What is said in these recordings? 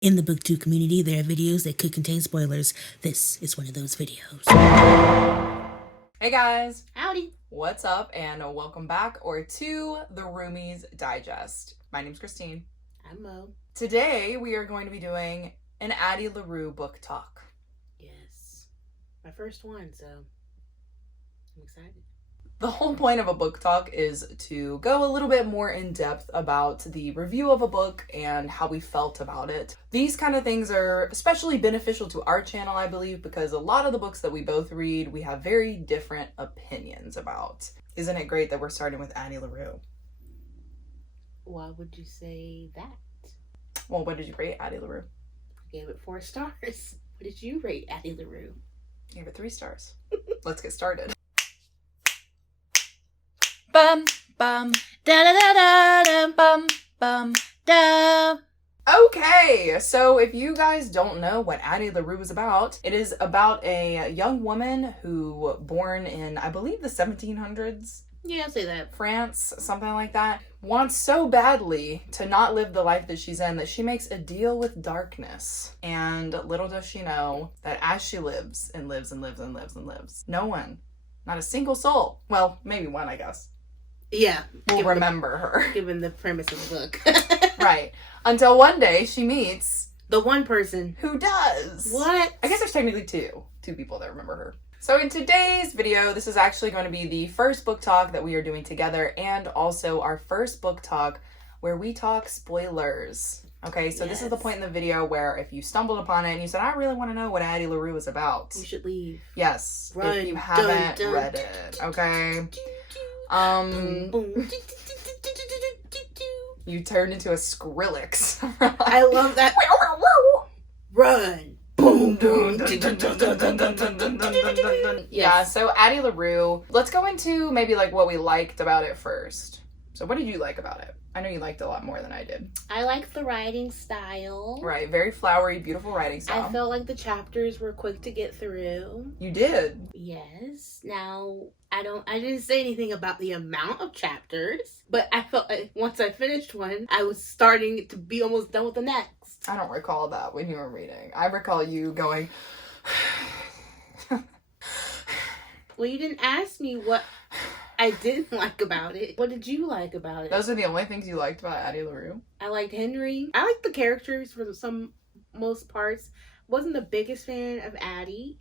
In the BookTube community, there are videos that could contain spoilers. This is one of those videos. Hey guys! Howdy! What's up and welcome back to the Roomies Digest. My name's Christine. I'm Mo. Today we are going to be doing an Addie LaRue Book Talk. Yes. My first one, so I'm excited. The whole point of a book talk is to go a little bit more in depth about the review of a book and how we felt about it. These kind of things are especially beneficial to our channel, I believe, because a lot of the books that we both read, we have very different opinions about. Isn't it great that we're starting with Addie LaRue? Why would you say that? Well, what did you rate Addie LaRue? I gave it 4 stars. What did you rate Addie LaRue? I gave it 3 stars. Let's get started. Bum, bum, da da da da da, bum, bum, da. Okay, so if you guys don't know what Addie LaRue is about, it is about a young woman who, born in, I believe, the 1700s. Yeah, I'll say that. France, something like that, wants so badly to not live the life that she's in that she makes a deal with darkness. And little does she know that as she lives and lives and lives and lives and lives, no one, not a single soul, well, maybe one, I guess, yeah, will remember her. Given the premise of the book. Right. Until one day she meets the one person who does. What? I guess there's technically two people that remember her. So in today's video, this is actually going to be the first book talk that we are doing together and also our first book talk where we talk spoilers. Okay, so This is the point in the video where if you stumbled upon it and you said, I really want to know what Addie LaRue is about. You should leave. Yes, Run, if you haven't read it, okay? You turned into a Skrillex. I love that. Run. Boom, boom. Yeah, so Addie LaRue, let's go into maybe like what we liked about it first. So what did you like about it? I know you liked it a lot more than I did. I like the writing style. Right, very flowery, beautiful writing style. I felt like the chapters were quick to get through. You did? Yes. Now, I didn't say anything about the amount of chapters, but I felt like once I finished one, I was starting to be almost done with the next. I don't recall that when you were reading. I recall you going... Well, you didn't ask me what I didn't like about it. What did you like about it? Those are the only things you liked about Addie LaRue? I liked Henry. I liked the characters for most parts. Wasn't the biggest fan of Addie,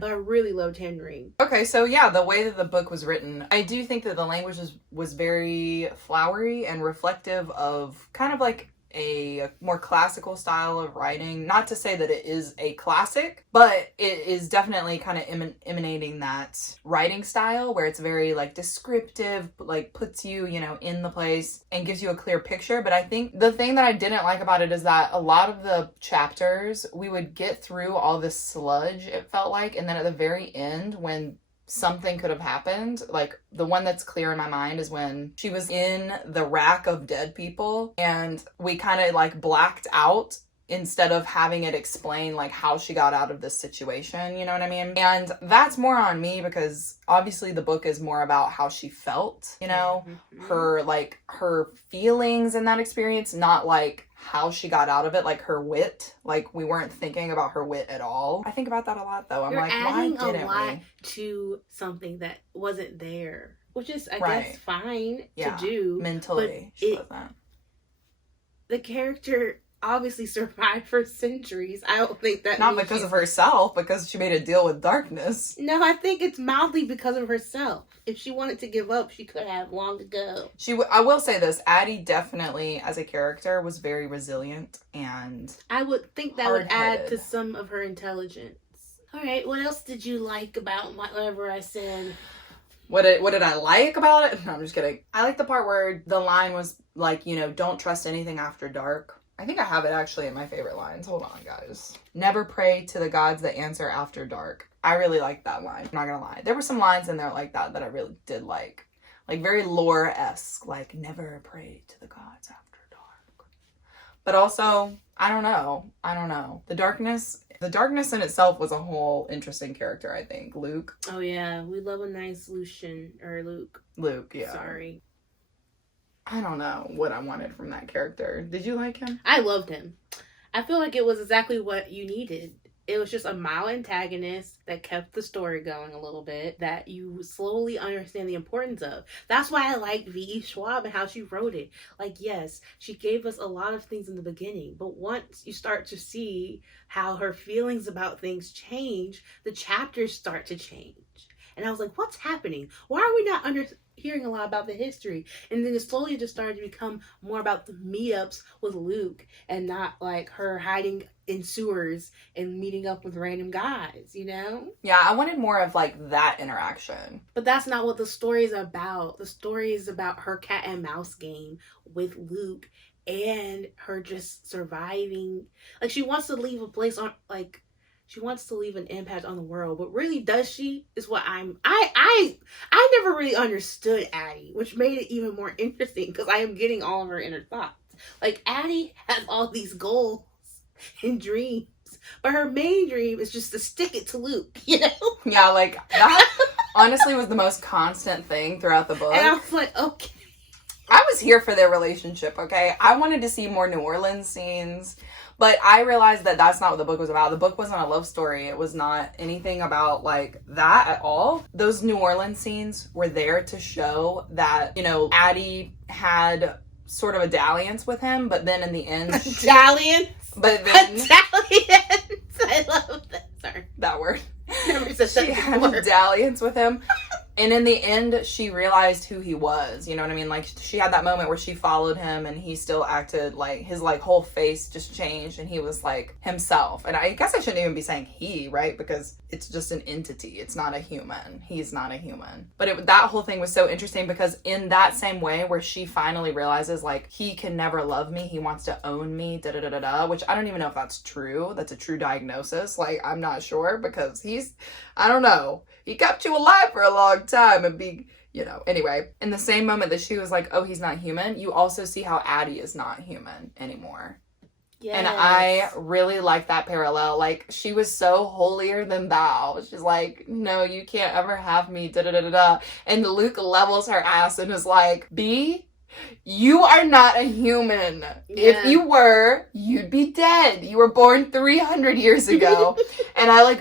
but I really loved Henry. Okay, so yeah, the way that the book was written, I do think that the language was very flowery and reflective of kind of like a more classical style of writing. Not to say that it is a classic, but it is definitely kind of emanating that writing style where it's very like descriptive, like puts you, in the place and gives you a clear picture. But I think the thing that I didn't like about it is that a lot of the chapters, we would get through all this sludge, it felt like, and then at the very end when something could have happened. Like, the one that's clear in my mind is when she was in the rack of dead people and we kind of like blacked out instead of having it explain like how she got out of this situation, you know what I mean? And that's more on me because obviously the book is more about how she felt, her feelings in that experience, not like how she got out of it, like her wit. Like, we weren't thinking about her wit at all. I think about that a lot though. You're like, adding why didn't a lot we? to something that wasn't there, which is I Right. guess fine Yeah. to do. Mentally, but she wasn't. The character obviously survived for centuries. I don't think that Not means because she's- of herself, because she made a deal with darkness. No, I think it's mildly because of herself. If she wanted to give up, she could have long ago. I will say this, Addie definitely, as a character, was very resilient and I would think that would add hard-headed. to some of her intelligence. All right, what else did you like about whatever I said? What did I like about it? No, I'm just kidding. I like the part where the line was like, don't trust anything after dark. I think I have it actually in my favorite lines. Hold on, guys. Never pray to the gods that answer after dark. I really liked that line. I'm not gonna lie. There were some lines in there like that I really did like. Like, very lore-esque. Like, never pray to the gods after dark. But also, I don't know. The darkness in itself was a whole interesting character, I think. Luke. Oh yeah, we love a nice Luke. Luke, yeah. Sorry. I don't know what I wanted from that character. Did you like him? I loved him. I feel like it was exactly what you needed. It was just a mild antagonist that kept the story going a little bit, that you slowly understand the importance of. That's why I liked V.E. Schwab and how she wrote it. Like, yes, she gave us a lot of things in the beginning, but once you start to see how her feelings about things change, the chapters start to change. And I was like, what's happening? Why are we not hearing a lot about the history? And then it slowly just started to become more about the meetups with Luke and not like her hiding in sewers and meeting up with random guys, you know? Yeah, I wanted more of like that interaction. But that's not what the story is about. The story is about her cat and mouse game with Luke and her just surviving. Like, she wants to leave a place on, like, she wants to leave an impact on the world, but really, does she? Is what I never really understood Addie, which made it even more interesting because I am getting all of her inner thoughts. Like, Addie has all these goals and dreams, but her main dream is just to stick it to Luke, you know? Yeah, like, that honestly was the most constant thing throughout the book. And I was like, okay. I was here for their relationship, okay? I wanted to see more New Orleans scenes. But I realized that that's not what the book was about. The book wasn't a love story. It was not anything about, like, that at all. Those New Orleans scenes were there to show that, you know, Addie had sort of a dalliance with him, but then in the end... Dalliance? But then... Dalliance! I love that. Sorry. That word. Never said She had a dalliance with him. And in the end, she realized who he was. You know what I mean? Like, she had that moment where she followed him and he still acted like his, like, whole face just changed and he was, like, himself. And I guess I shouldn't even be saying he, right? Because it's just an entity. It's not a human. He's not a human. But that whole thing was so interesting because in that same way where she finally realizes, like, he can never love me. He wants to own me, da-da-da-da-da, which I don't even know if that's true. That's a true diagnosis. Like, I'm not sure because I don't know. He kept you alive for a long time and you know, anyway. In the same moment that she was like, oh, he's not human, you also see how Addie is not human anymore. Yes. And I really like that parallel. Like, she was so holier than thou. She's like, no, you can't ever have me, da-da-da-da-da. And Luke levels her ass and is like, B, you are not a human. Yeah. If you were, you'd be dead. You were born 300 years ago. And I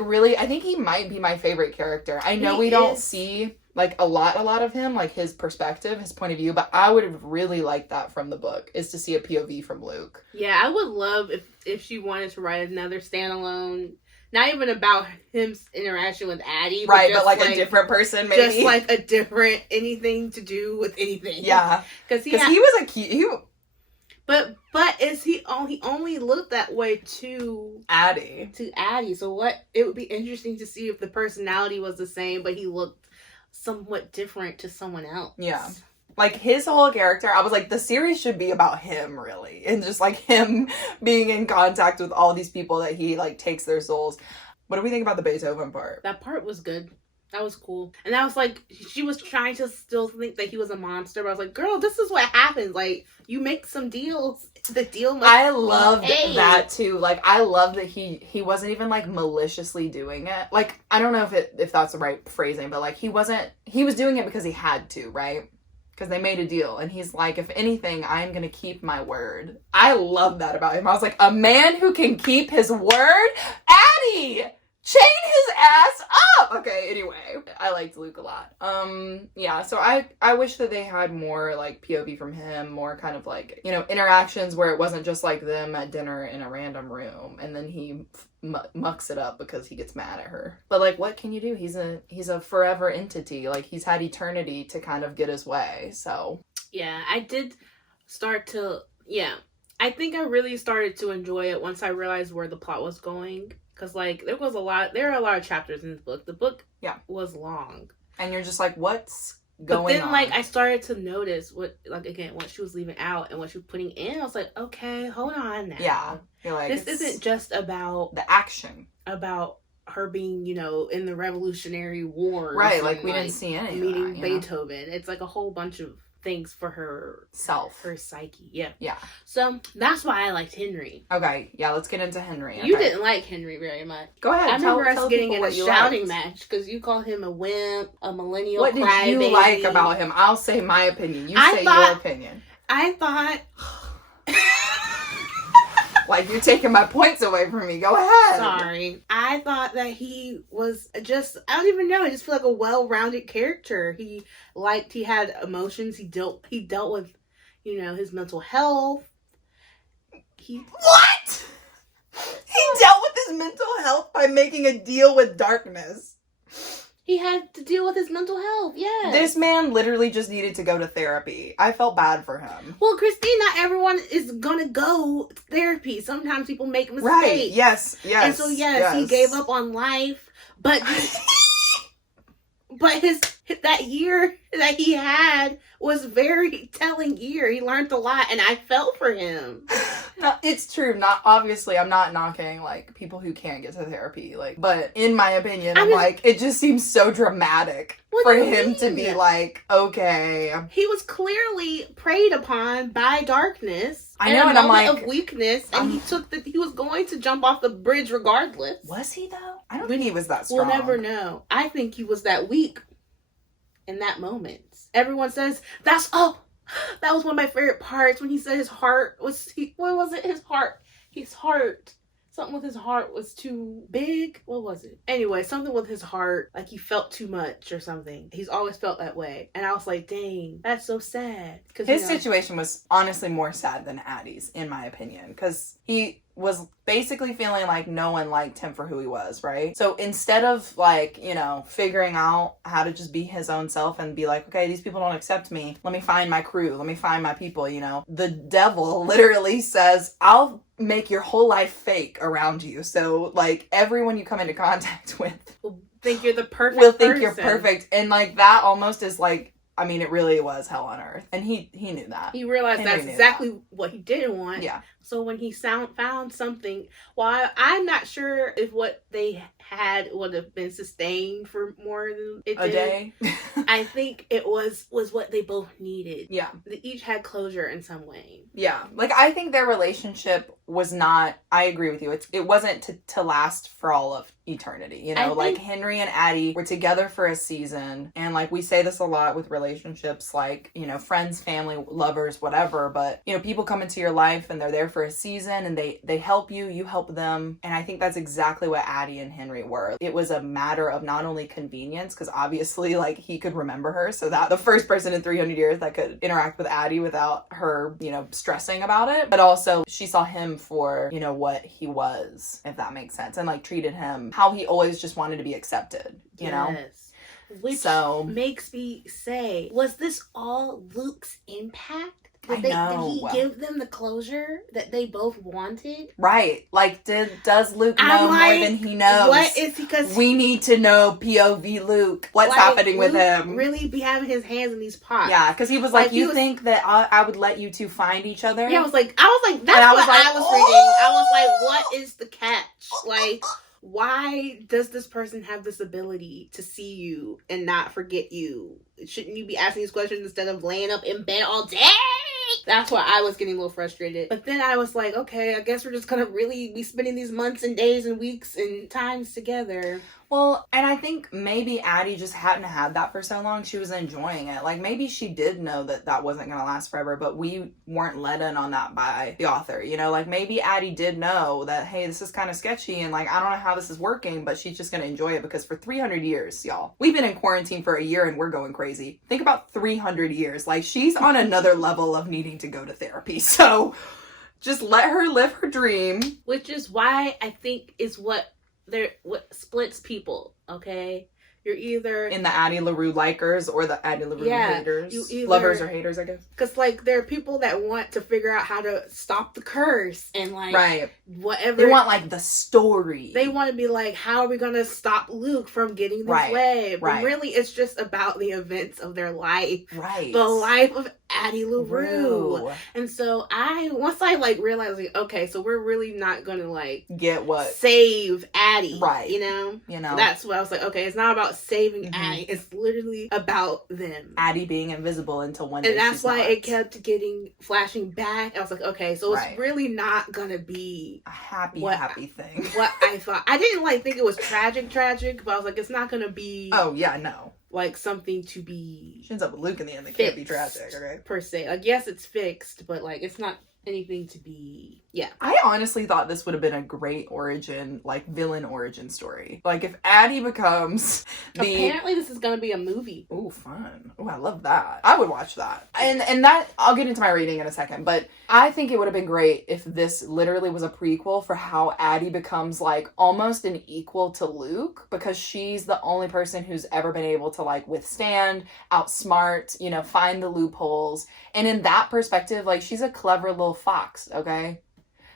think he might be my favorite character. I know we don't see like a lot of him, like his perspective, his point of view, but I would have really liked that from the book, is to see a POV from Luke. Yeah, I would love if she wanted to write another standalone, not even about his interaction with Addie. Right, but like a different person, maybe. Just like a different, anything to do with anything. Yeah. Because he was a cute... But is he only looked that way to Addie. So what, it would be interesting to see if the personality was the same, but he looked somewhat different to someone else. Yeah. Like, his whole character, I was like, the series should be about him, really. And just, like, him being in contact with all these people that he, like, takes their souls. What do we think about the Beethoven part? That part was good. That was cool. And I was like, she was trying to still think that he was a monster, but I was like, girl, this is what happens. Like, you make some deals. The deal must... I loved that, too. Like, I love that he wasn't even, like, maliciously doing it. Like, I don't know if that's the right phrasing, but, like, he was doing it because he had to, right? Because they made a deal. And he's like, if anything, I'm going to keep my word. I love that about him. I was like, a man who can keep his word? Addie! Chain his ass up! Okay, anyway. I liked Luke a lot. Yeah, so I wish that they had more, like, POV from him. More kind of, like, you know, interactions where it wasn't just, like, them at dinner in a random room. And then he mucks it up because he gets mad at her. But, like, what can you do? He's a forever entity. Like, he's had eternity to kind of get his way, so. Yeah, I did start to, I think I really started to enjoy it once I realized where the plot was going. Because, like, there are a lot of chapters in this book. The book was long. And you're just like, what's going on? But then, like, I started to notice what she was leaving out and what she was putting in. I was like, okay, hold on now. Yeah. You're like, this isn't just about... the action. About her being, you know, in the Revolutionary Wars. Right, like, we didn't see any meeting of that, Beethoven. It's, like, a whole bunch of things for her her psyche. Yeah. So that's why I liked Henry. Okay, yeah, let's get into Henry. You didn't like Henry very much. Go ahead. I remember us getting in a shouting match because you called him a wimp, a millennial. What did you like about him? I'll say my opinion. You say your opinion. I thought Like, you're taking my points away from me. Go ahead. Sorry. I thought that he was just, I don't even know, I just feel like a well-rounded character. He had emotions. He dealt with, his mental health. What? He dealt with his mental health by making a deal with darkness. He had to deal with his mental health, yeah. This man literally just needed to go to therapy. I felt bad for him. Well, Christine, not everyone is gonna go to therapy. Sometimes people make mistakes. Right, yes. And so, yes, he gave up on life, but that year that he had was very telling year. He learned a lot, and I felt for him. No, it's true. Not obviously, I'm not knocking like people who can't get to therapy. Like, but in my opinion, it just seems so dramatic for him to be like, okay. He was clearly preyed upon by darkness. I know, and I'm like, of weakness, and he was going to jump off the bridge regardless. Was he though? I don't think he was that strong. We'll never know. I think he was that weak in that moment. Everyone says that was one of my favorite parts when he said his heart was. What was it? His heart. Something with his heart was too big. What was it? Anyway, something with his heart, like he felt too much or something. He's always felt that way. And I was like, dang, that's so sad. His situation was honestly more sad than Addie's, in my opinion. Because he was basically feeling like no one liked him for who he was, right? So instead of like, figuring out how to just be his own self and be like, okay, these people don't accept me. Let me find my crew. Let me find my people, The devil literally says, I'll make your whole life fake around you. So like everyone you come into contact with will think you're the perfect will think you're perfect. And like that almost is like, it really was hell on earth. And he knew that. He realized that's exactly what he didn't want. Yeah. So when he found something, I'm not sure if what they had would have been sustained for more than a day. I think it was what they both needed. Yeah. They each had closure in some way. Yeah. Like, I think their relationship was not, I agree with you. It wasn't to last for all of eternity. Like Henry and Addie were together for a season. And like we say this a lot with relationships, like, friends, family, lovers, whatever. But, people come into your life and they're there for a season and they help you, you help them. And I think that's exactly what Addie and Henry were. It was a matter of not only convenience, because obviously like he could remember her. So that the first person in 300 years that could interact with Addie without her, stressing about it. But also she saw him for, what he was, if that makes sense. And like treated him how he always just wanted to be accepted, you know? Which makes me say, was this all Luke's impact? Did he give them the closure that they both wanted? Right. Like, does Luke know more than he knows? What is because we need to know POV Luke. What's happening with him? Really be having his hands in these pots. Yeah, because he was like, you think that I would let you two find each other? Yeah, I was like, that's what I was reading. I was like, what is the catch? Like, why does this person have this ability to see you and not forget you? Shouldn't you be asking these questions instead of laying up in bed all day? That's why I was getting a little frustrated. But then I was like, okay, I guess we're just gonna really be spending these months and days and weeks and times together. Well, and I think maybe Addie just hadn't had that for so long. She was enjoying it. Like, maybe she did know that wasn't going to last forever, but we weren't let in on that by the author. Like, maybe Addie did know that, hey, this is kind of sketchy, and, like, I don't know how this is working, but she's just going to enjoy it, because for 300 years, y'all, we've been in quarantine for a year, and we're going crazy. Think about 300 years. Like, she's on another level of needing to go to therapy, so just let her live her dream. Which is why I think is what splits people, okay? You're either in the Addie LaRue likers or the Addie LaRue haters. Lovers or haters, I guess. Because, like, there are people that want to figure out how to stop the curse and, like, whatever. They want, like, the story. They want to be like, how are we going to stop Luke from getting this way? But really, it's just about the events of their life. Right. The life of Addie LaRue. And so once I realized, like, okay, so we're really not going to, like, get what? Save Addie. Right. You know? That's what I was like, okay, it's not about saving Addie. It's literally about them. Addie being invisible until one day. And that's why it kept flashing back. I was like, okay, so it's really not going to be a happy thing. What I thought. I didn't, think it was tragic, but I was like, it's not going to be. Oh, yeah, no. Like, something to be. She ends up with Luke in the end that can't be tragic, okay? Per se. Like, yes, it's fixed, but, like, it's not anything to be, I honestly thought this would have been a great origin, like villain origin story. Like if Addie becomes Apparently this is gonna be a movie. Ooh, fun. Ooh, I love that. I would watch that. And that, I'll get into my rating in a second, but I think it would have been great if this literally was a prequel for how Addie becomes like almost an equal to Luke, because she's the only person who's ever been able to like withstand, outsmart, you know, find the loopholes. And in that perspective, like she's a clever little fox, okay?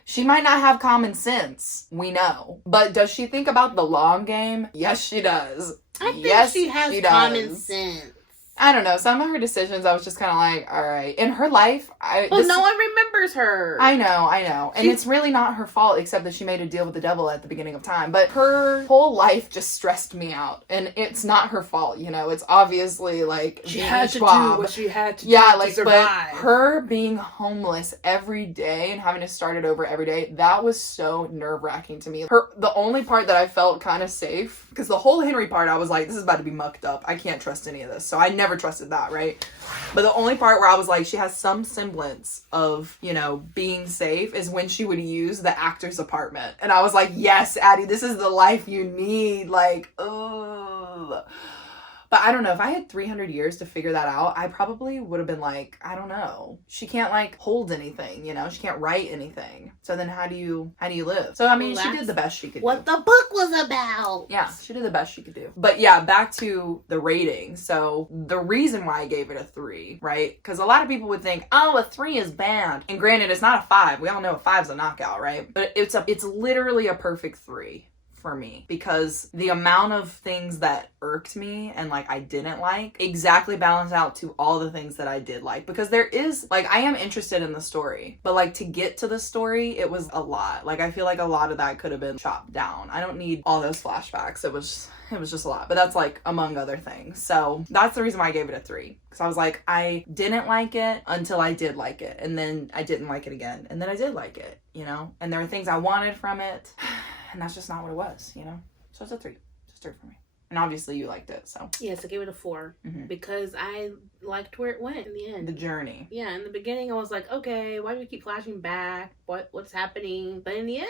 She might not have common sense, we know. But does she think about the long game? Yes, she does. I think she has common sense. I don't know. Some of her decisions, I was just kind of like, all right. In her life, Well, no one remembers her. I know. And it's really not her fault, except that she made a deal with the devil at the beginning of time. But her whole life just stressed me out. And it's not her fault, you know. It's obviously, like, she had to do what she had to do to survive. But her being homeless every day and having to start it over every day, that was so nerve-wracking to me. The only part that I felt kind of safe, because the whole Henry part, I was like, this is about to be mucked up. I can't trust any of this. So I never trusted that, right? But the only part where I was like, she has some semblance of, you know, being safe is when she would use the actor's apartment. And I was like, yes, Addie, this is the life you need. Like, ugh. But I don't know, if I had 300 years to figure that out, I probably would have been like, I don't know. She can't like hold anything, you know? She can't write anything. So then how do you live? So I mean, she did the best she could do. What the book was about. Yeah, she did the best she could do. But yeah, back to the rating. So the reason why I gave it a 3, right? Because a lot of people would think, oh, a 3 is bad. And granted, it's not a 5. We all know a 5's a knockout, right? But it's literally a perfect 3. For me, because the amount of things that irked me and like I didn't like exactly balance out to all the things that I did like, because there is like, I am interested in the story, but like to get to the story, it was a lot. Like I feel like a lot of that could have been chopped down. I don't need all those flashbacks. It was just a lot, but that's like among other things. So that's the reason why I gave it a 3, because I was like, I didn't like it until I did like it, and then I didn't like it again, and then I did like it, you know, and there were things I wanted from it. And that's just not what it was, you know? So it's a 3. It's a 3 for me. And obviously you liked it, so. Yes, I gave it a 4. Mm-hmm. Because I liked where it went in the end. The journey. Yeah, in the beginning I was like, okay, why do we keep flashing back? What's happening? But in the end,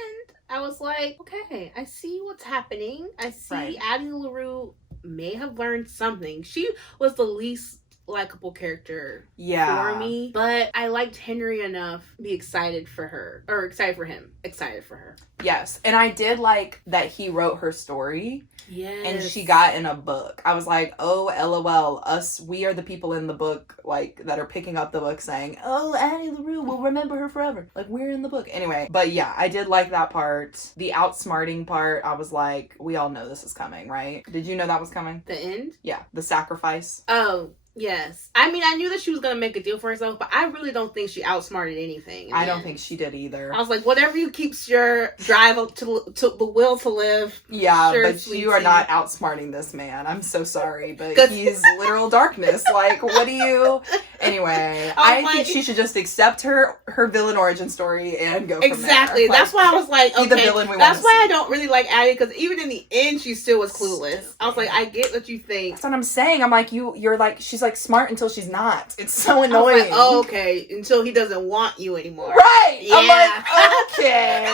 I was like, okay, I see what's happening. I see Addie LaRue may have learned something. She was the least likable character for me, but I liked Henry enough to be excited for her, or excited for him, excited for her. Yes, and I did like that he wrote her story. Yes. And she got in a book. I was like, oh, LOL, we are the people in the book, like, that are picking up the book saying, oh, Addie LaRue, we'll remember her forever. Like, we're in the book. Anyway, but yeah, I did like that part. The outsmarting part, I was like, we all know this is coming, right? Did you know that was coming? The end? Yeah, the sacrifice. Oh, yes. I mean, I knew that she was going to make a deal for herself, but I really don't think she outsmarted anything. I don't think she did either. I was like, whatever you keeps your drive to the will to live. Yeah, sure, but you are not outsmarting this man. I'm so sorry, but he's literal darkness. Like, what do you... Anyway, I think she should just accept her villain origin story and go from there. Exactly. Like, that's why I was like, okay. The villain we that's why I don't really like Addie, because even in the end, she still was clueless. I was like, I get what you think. That's what I'm saying. I'm like, you're like, she's like smart until she's not. It's so annoying. Like, oh, okay. Until he doesn't want you anymore. Right. Yeah. I'm like, okay.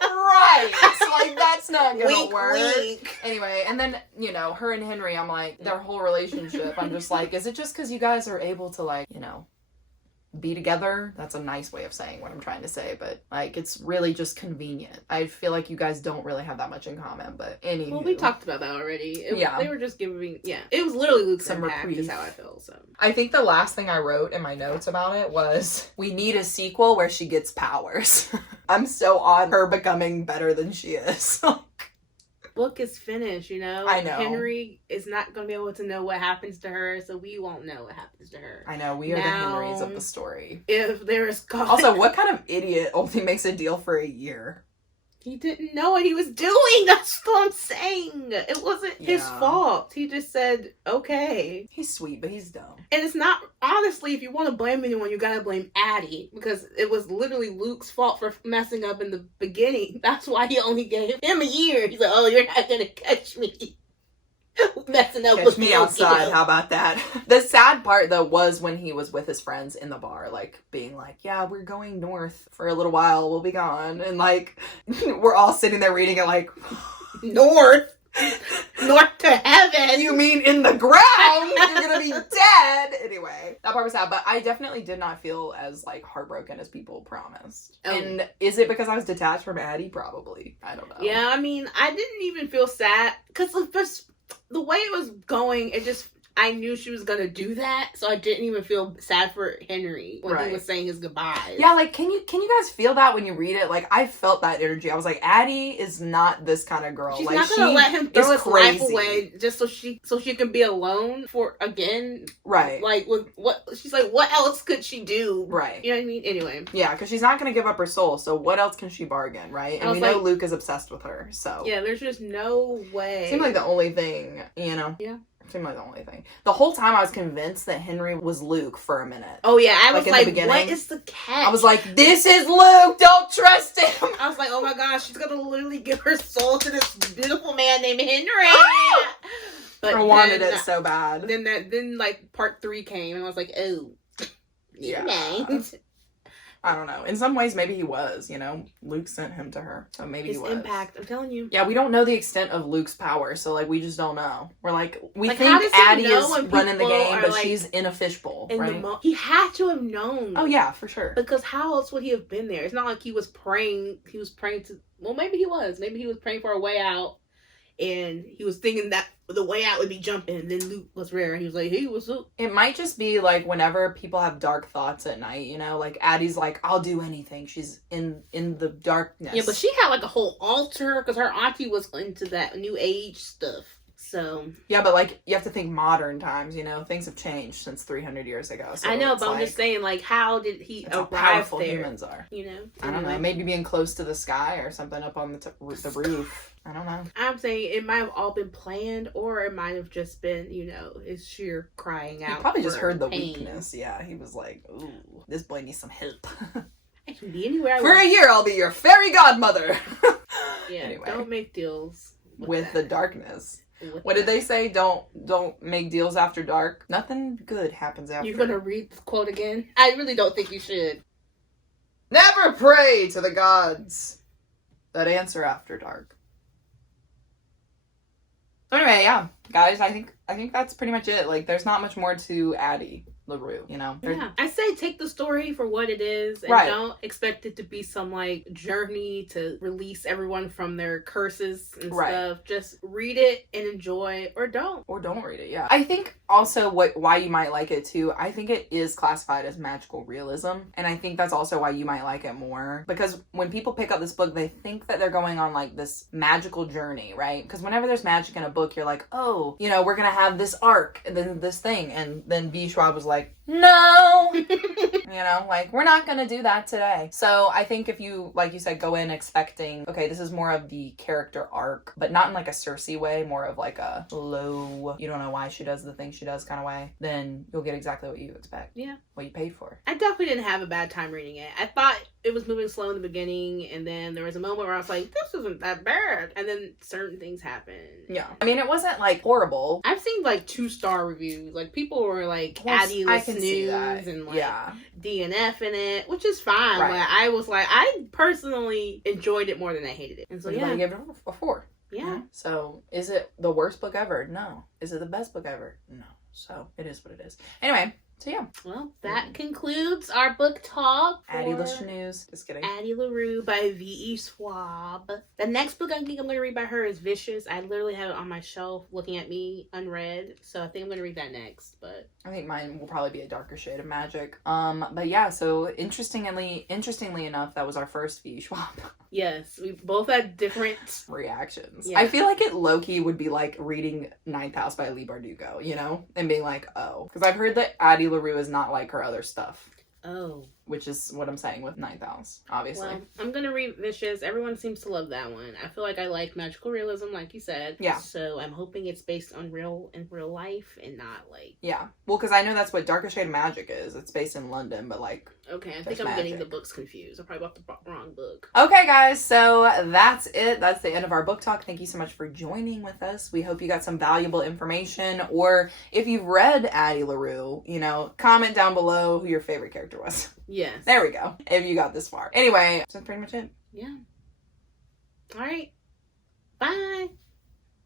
Right. Like, that's not gonna work. Wink. Anyway, and then, you know, her and Henry, I'm like, their whole relationship, I'm just like, is it just because you guys are able to, like, you know, be together? That's a nice way of saying what I'm trying to say, but like, it's really just convenient. I feel like you guys don't really have that much in common, but anywho. Well, we talked about that already. They were just giving, it was literally Luke's impact is how I feel, so. I think the last thing I wrote in my notes about it was, we need a sequel where she gets powers. I'm so on her becoming better than she is. Book is finished, you know. I know. Henry is not going to be able to know what happens to her, so we won't know what happens to her. I know. We are now, the Henrys of the story. If there is Also, what kind of idiot only makes a deal for a year? He didn't know what he was doing. That's what I'm saying. It wasn't his fault. He just said, okay. He's sweet, but he's dumb. And it's not, honestly, if you want to blame anyone, you gotta blame Addie. Because it was literally Luke's fault for messing up in the beginning. That's why he only gave him a year. He's like, oh, you're not gonna catch me. Messing up Catch with me the outside. Okey-doke. How about that? The sad part, though, was when he was with his friends in the bar, like, being like, yeah, we're going north for a little while. We'll be gone. And, like, we're all sitting there reading it like, North to heaven. you mean in the ground? You're gonna be dead. Anyway, that part was sad, but I definitely did not feel as, like, heartbroken as people promised. Oh. And is it because I was detached from Addie? Probably. I don't know. Yeah, I mean, I didn't even feel sad because the way it was going, I knew she was gonna do that, so I didn't even feel sad for Henry when he was saying his goodbyes. Yeah, like, can you guys feel that when you read it? Like, I felt that energy. I was like, Addie is not this kind of girl. She's like, not gonna let him throw his crazy. life away just so she can be alone for again. Right. Like, with what she's like, what else could she do? Right. You know what I mean? Anyway. Yeah, because she's not gonna give up her soul. So what else can she bargain? Right. And we know Luke is obsessed with her. So yeah, there's just no way. Seemed like the only thing, you know. Yeah. Seemed like the only thing. The whole time I was convinced that Henry was Luke for a minute. Oh yeah, I was in like, the beginning, what is the catch? I was like, this is Luke. Don't trust him. I was like, oh my gosh, she's gonna literally give her soul to this beautiful man named Henry. But I wanted it so bad. Then like part 3 came, and I was like, oh, yeah. Nice. I don't know. In some ways, maybe he was, you know. Luke sent him to her. So maybe he was. His impact, I'm telling you. Yeah, we don't know the extent of Luke's power. So, like, we just don't know. We're like, we like, think Addie is running the game, but like, she's in a fishbowl, right? He had to have known. Oh, yeah, for sure. Because how else would he have been there? It's not like he was praying. He was praying to... Well, maybe he was. Maybe he was praying for a way out. And he was thinking that the way out would be jumping. And then Luke was rare. And he was like, hey, what's up? It might just be like whenever people have dark thoughts at night, you know? Like Addie's like, I'll do anything. She's in the darkness. Yeah, but she had like a whole altar. Because her auntie was into that new age stuff. So... Yeah, but like, you have to think modern times, you know? Things have changed since 300 years ago. So I know, but like, I'm just saying, like, how did he that's how arrive powerful there? humans are. You know? I don't know. Maybe being close to the sky or something up on the roof. I don't know. I'm saying it might have all been planned, or it might have just been, you know, his sheer crying out. He probably just heard the pain. weakness. Yeah, he was like, ooh, this boy needs some help. I can be anywhere I For want. a year, I'll be your fairy godmother. Yeah, anyway, don't make deals with the darkness. What did they say? Don't make deals after dark. Nothing good happens after. You're gonna read the quote again? I really don't think you should. Never pray to the gods that answer after dark. So anyway, yeah, guys, I think that's pretty much it. Like, there's not much more to Addie LaRue, you know? Yeah. I say take the story for what it is, and don't expect it to be some, like, journey to release everyone from their curses and stuff. Just read it and enjoy, or don't. Or don't read it, yeah. I think also why you might like it, too, I think it is classified as magical realism, and I think that's also why you might like it more. Because when people pick up this book, they think that they're going on, like, this magical journey, right? Because whenever there's magic in a book, you're like, oh, you know, we're gonna have this arc, and then this thing, and then V. Schwab was like, no, you know, like, we're not gonna do that today. So I think if you, like you said, go in expecting, okay, this is more of the character arc, but not in like a Cersei way, more of like a low, you don't know why she does the thing she does kind of way, then you'll get exactly what you expect. Yeah. What you paid for. I definitely didn't have a bad time reading it. I thought it was moving slow in the beginning, and then there was a moment where I was like, this isn't that bad. And then certain things happened. Yeah. I mean, it wasn't like horrible. I've seen like 2-star reviews. Like, people were like, Addie LaRue and like DNF in it, which is fine. Right. But I was like, I personally enjoyed it more than I hated it. And so, I gave it a 4. Yeah. Mm-hmm. So, is it the worst book ever? No. Is it the best book ever? No. So, it is what it is. Anyway. So yeah. Well, that concludes our book talk for Addie LaRue. Just kidding. Addie LaRue by V.E. Schwab. The next book I think I'm going to read by her is Vicious. I literally have it on my shelf looking at me unread. So I think I'm going to read that next. But I think mine will probably be a darker shade of magic. But yeah, so interestingly enough, that was our first V.E. Schwab. Yes, we both had different reactions. Yeah. I feel like it low-key would be like reading Ninth House by Leigh Bardugo, you know? And being like, oh. Because I've heard that Addie LaRue is not like her other stuff. Oh. which is what I'm saying with Ninth House, obviously. Well, I'm gonna read Vicious. Everyone seems to love that one. I feel like I like magical realism, like you said. Yeah. So I'm hoping it's based on real life and not like. Yeah. Well, because I know that's what Darker Shade of Magic is. It's based in London, but like. Okay, I think I'm getting the books confused. I probably bought the wrong book. Okay, guys, so that's it. That's the end of our book talk. Thank you so much for joining with us. We hope you got some valuable information, or if you've read Addie LaRue, you know, comment down below who your favorite character was. Yes. There we go. If you got this far. Anyway, that's pretty much it. Yeah. All right. Bye.